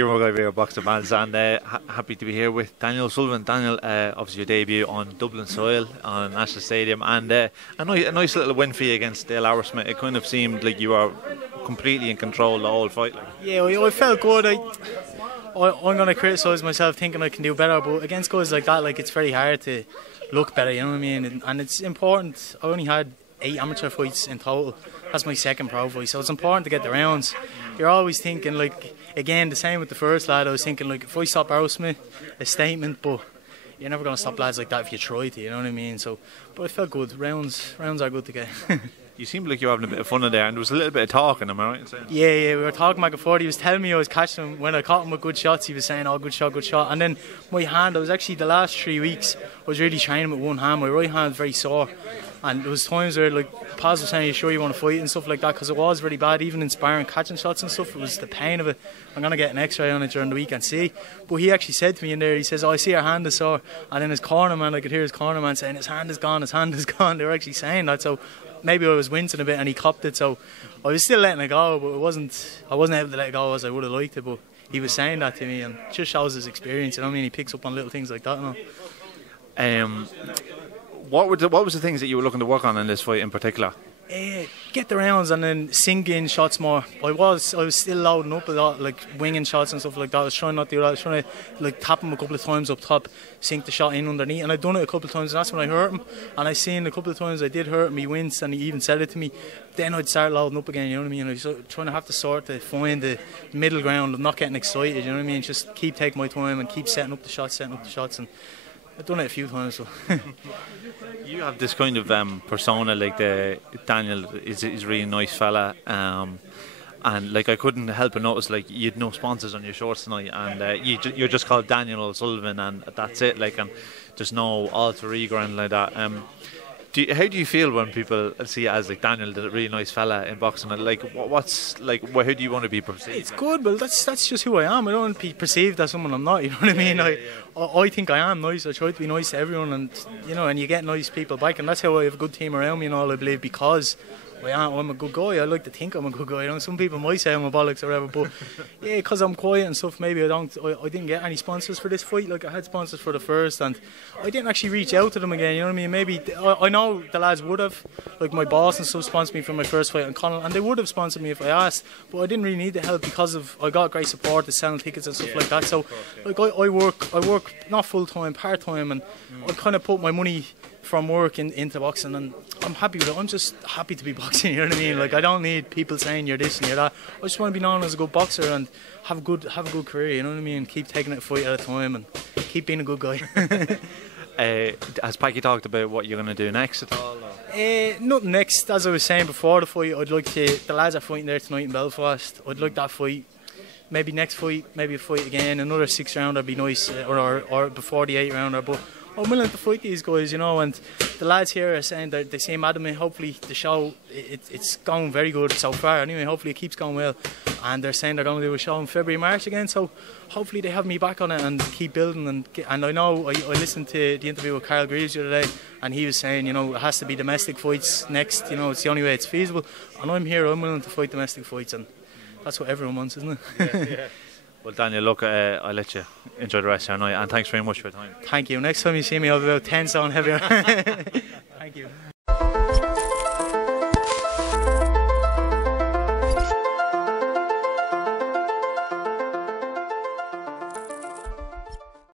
Kieran McGuire here, Boxer Bants, and happy to be here with Daniel Osullivan. Daniel, obviously your debut on Dublin soil on National Stadium, and a nice little win for you against Dale Arrowsmith. It kind of seemed like you were completely in control the whole fight. Yeah, I felt good. I'm going to criticise myself thinking I can do better, but against guys like that, like, it's very hard to look better, you know what I mean? And it's important. I only had 8 amateur fights in total. That's my second pro fight, so it's important to get the rounds. You're always thinking, like, again, the same with the first lad, I was thinking, like, if I stop Arrowsmith, a statement, but you're never going to stop lads like that if you try to, you know what I mean? So, but I felt good. Rounds are good to get. You seemed like you were having a bit of fun in there, and there was a little bit of talking, am I right in saying? Yeah, we were talking back and forth. He was telling me I was catching him. When I caught him with good shots, he was saying, oh, good shot, good shot. And then my hand, I was actually, the last 3 weeks, I was really training with one hand. My right hand was very sore. And there was times where, like, Paz was saying, are you sure you want to fight and stuff like that? Because it was very bad, even in sparring, catching shots and stuff. It was the pain of it. I'm going to get an x-ray on it during the week and see. But he actually said to me in there, he says, oh, I see your hand is sore. And then his corner man, I could hear his corner man saying, his hand is gone, his hand is gone. They were actually saying that. So maybe I was wincing a bit and he copped it. So I was still letting it go, but I wasn't able to let it go as I would have liked it. But he was saying that to me, and it just shows his experience. You know what I mean? He picks up on little things like that. You know? What was the things that you were looking to work on in this fight in particular? Get the rounds and then sink in shots more. I was still loading up a lot, like winging shots and stuff like that. I was trying not to do that. I was trying to, like, tap him a couple of times up top, sink the shot in underneath, and I'd done it a couple of times, and that's when I hurt him. And I seen a couple of times I did hurt him, he winced, and he even said it to me. Then I'd start loading up again, you know what I mean? I was trying to have to sort to find the middle ground of not getting excited, you know what I mean? Just keep taking my time and keep setting up the shots, and I've done it a few times. So. You have this kind of persona, like Daniel is a really nice fella, and like I couldn't help but notice, like, you'd no sponsors on your shorts tonight, and you're just called Daniel Osullivan, and that's it, like, and there's no alter ego or anything like that. How do you feel when people see you as, like, Daniel, the really nice fella in boxing? Like, how do you want to be perceived? It's good, but that's just who I am. I don't want to be perceived as someone I'm not. You know what I mean? I think I am nice. I try to be nice to everyone, and you know, and you get nice people back, and that's how I have a good team around me and all. I believe because I'm a good guy. I like to think I'm a good guy. You know, some people might say I'm a bollocks or whatever, but yeah, because I'm quiet and stuff, maybe I didn't get any sponsors for this fight. Like, I had sponsors for the first, and I didn't actually reach out to them again. You know what I mean? Maybe I know the lads would have, like my boss and stuff, sponsored me for my first fight in Connacht, and they would have sponsored me if I asked. But I didn't really need the help because I got great support to selling tickets and stuff like that. So, like, I work not full time, part time, and I kind of put my money from work into boxing, and I'm happy with it. I'm just happy to be boxing, you know what I mean? Like, I don't need people saying you're this and you're that. I just want to be known as a good boxer and have a good career, you know what I mean? Keep taking it a fight at a time and keep being a good guy. Has Packy talked about what you're going to do next at all? Nothing next. As I was saying before the fight, I'd like to, the lads are fighting there tonight in Belfast. I'd like that fight. Maybe next fight, maybe a fight again. Another 6 rounder would be nice, or before the 8 rounder. But I'm willing to fight these guys, you know, and the lads here are saying that they seem adamant. Hopefully the show, it's going very good so far anyway. Hopefully it keeps going well, and they're saying they're going to do a show in February, March again, so hopefully they have me back on it and keep building. And I know, I listened to the interview with Carl Greaves the other day, and he was saying, you know, it has to be domestic fights next, you know, it's the only way it's feasible, and I'm here, I'm willing to fight domestic fights, and that's what everyone wants, isn't it? Yeah. Well, Daniel, look, I'll let you enjoy the rest of your night, and thanks very much for your time. Thank you. Next time you see me, I'll be about 10 stone heavier. Thank you.